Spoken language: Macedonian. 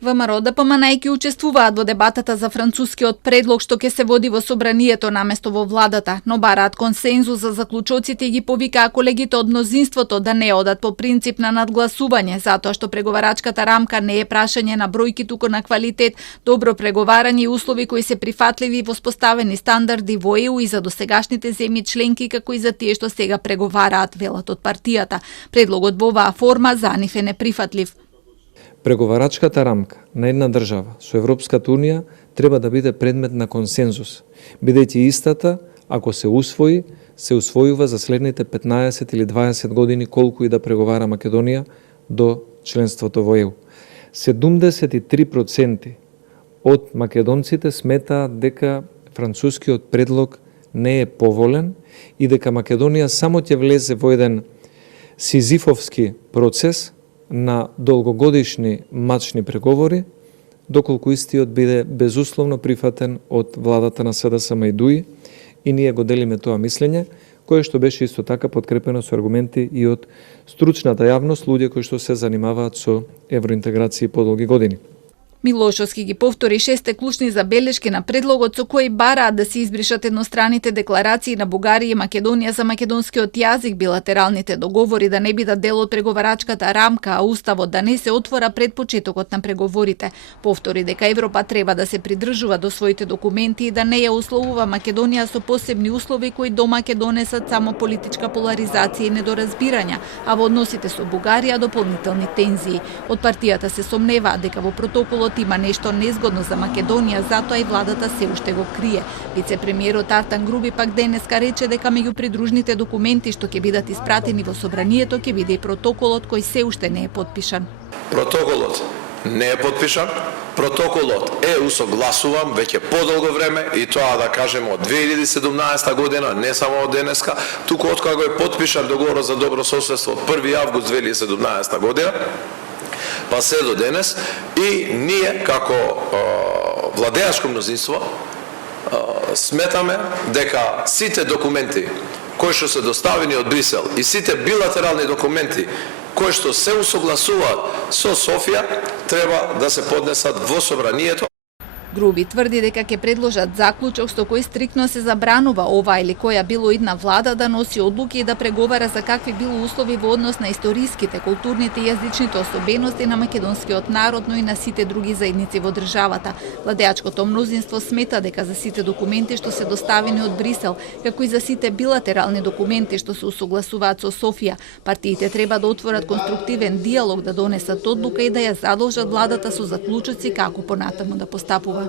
ВМРО ДПМН ќе учествуваат во дебатата за францускиот предлог што ќе се води во собранието наместо во владата, но бараат консензус за заклучоците и ги повикаа колегите од мнозинството да не одат по принцип на надгласување, затоа што преговарачката рамка не е прашање на бројки, туку на квалитет, добро преговарање и услови кои се прифатливи во споставени стандарди во ЕУ и за досегашните земји членки, како и за тие што сега преговараат, велат од партијата. Предлогот во оваа форма за нив е неприфатлив. Преговарачката рамка на една држава со Европската Унија треба да биде предмет на консензус, бидејќи истата, ако се усвојува за следните 15 или 20 години колку и да преговара Македонија до членството во ЕУ. 73% од македонците сметаат дека францускиот предлог не е поволен и дека Македонија само ќе влезе во еден сизифовски процес на долгогодишни мачни преговори, доколку истиот биде безусловно прифатен од владата на СДСМ и ДУИ, и ние го делиме тоа мислење, кое што беше исто така подкрепено со аргументи и од стручната јавност, луѓе кои што се занимаваат со евроинтеграција подолги години. Милошовски ги повтори 6 клучни забелешки на предлогот со кои бараат да се избришат едностраните декларации на Бугарија и Македонија за македонскиот јазик, билатералните договори да не бидат дел од преговарачката рамка, а уставот да не се отвора пред почетокот на преговорите. Повтори дека Европа треба да се придржува до своите документи и да не ја условува Македонија со посебни услови кои дома ќе донесат само политичка поларизација и недоразбирања, а во односите со Бугарија дополнителни тензии. Од партијата се сомневаат дека во протоколот има нешто незгодно за Македонија, затоа и владата се уште го крие. Вице-премиерот Артан Груби пак денеска рече дека меѓу придружните документи што ќе бидат испратени во собранието ќе биде и протоколот кој се уште не е потпишан. Протоколот не е потпишан, протоколот е усогласуван веќе подолго време и тоа да кажеме од 2017 година, не само од денеска, туку откога го е потпишан договорот за добро соседство од 1 август 2017 година, па се до денес, и ние како владеачко мнозинство сметаме дека сите документи кои што се доставени од Брисел и сите билатерални документи кои што се усогласуваат со Софија треба да се поднесат во собранието. Груби тврди дека ќе предложат заклучок со кој стриктно се забранува ова или која било идна влада да носи одлуки и да преговара за какви било услови во однос на историските, културните и јазичните особености на македонскиот народ, но и на сите други заедници во државата. Владеачкото мнозинство смета дека за сите документи што се доставени од Брисел, како и за сите билатерални документи што се усогласуваат со Софија, партиите треба да отворат конструктивен диалог, да донесат одлука и да ја задолжат владата со заклучоци како понатаму да постапува.